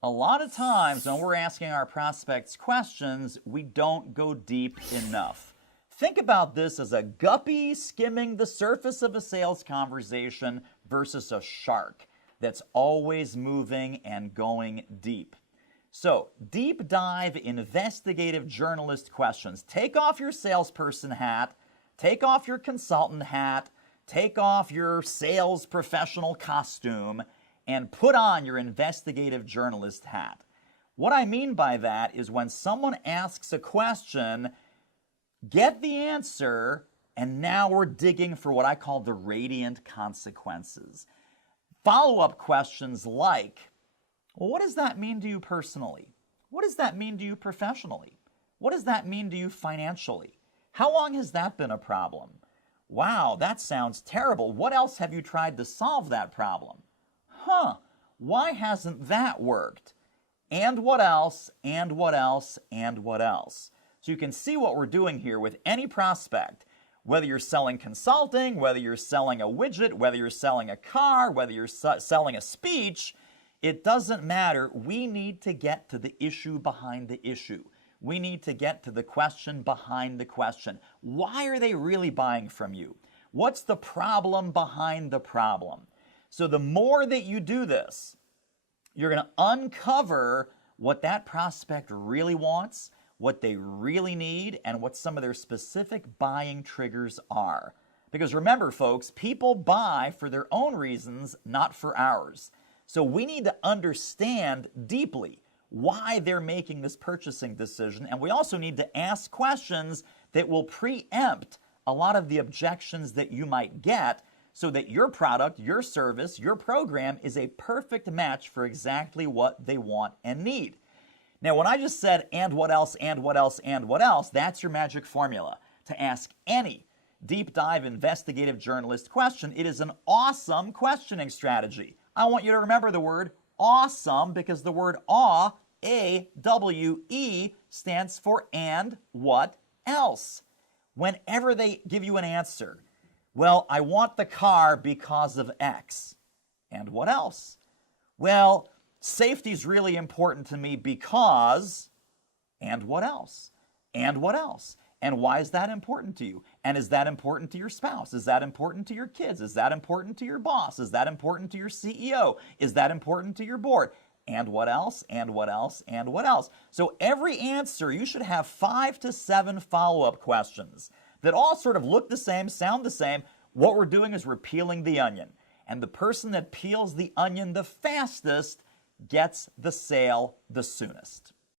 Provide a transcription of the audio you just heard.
A lot of times when we're asking our prospects questions, we don't go deep enough. Think about this as a guppy skimming the surface of a sales conversation versus a shark that's always moving and going deep. So, deep dive investigative journalist questions. Take off your salesperson hat, take off your consultant hat, take off your sales professional costume, and put on your investigative journalist hat. What I mean by that is when someone asks a question, get the answer, and now we're digging for what I call the radiant consequences. Follow-up questions like, well, what does that mean to you personally? What does that mean to you professionally? What does that mean to you financially? How long has that been a problem? Wow, that sounds terrible. What else have you tried to solve that problem? Why hasn't that worked? And what else, and what else, and what else? So you can see what we're doing here with any prospect. Whether you're selling consulting, whether you're selling a widget, whether you're selling a car, whether you're selling a speech, it doesn't matter. We need to get to the issue behind the issue. We need to get to the question behind the question. Why are they really buying from you? What's the problem behind the problem? So the more that you do this, you're going to uncover what that prospect really wants, what they really need, and what some of their specific buying triggers are. Because remember, folks, people buy for their own reasons, not for ours. So we need to understand deeply why they're making this purchasing decision, and we also need to ask questions that will preempt a lot of the objections that you might get, so that your product, your service, your program is a perfect match for exactly what they want and need. Now, when I just said, and what else, and what else, and what else, that's your magic formula to ask any deep dive investigative journalist question. It is an awesome questioning strategy. I want you to remember the word awesome because the word awe, A-W-E, stands for and what else. Whenever they give you an answer, well, I want the car because of X. And what else? Well, safety is really important to me because, and what else? And what else? And why is that important to you? And is that important to your spouse? Is that important to your kids? Is that important to your boss? Is that important to your CEO? Is that important to your board? And what else? And what else? And what else? So every answer, you should have 5 to 7 follow-up questions that all sort of look the same, sound the same. What we're doing is we're peeling the onion. And the person that peels the onion the fastest gets the sale the soonest.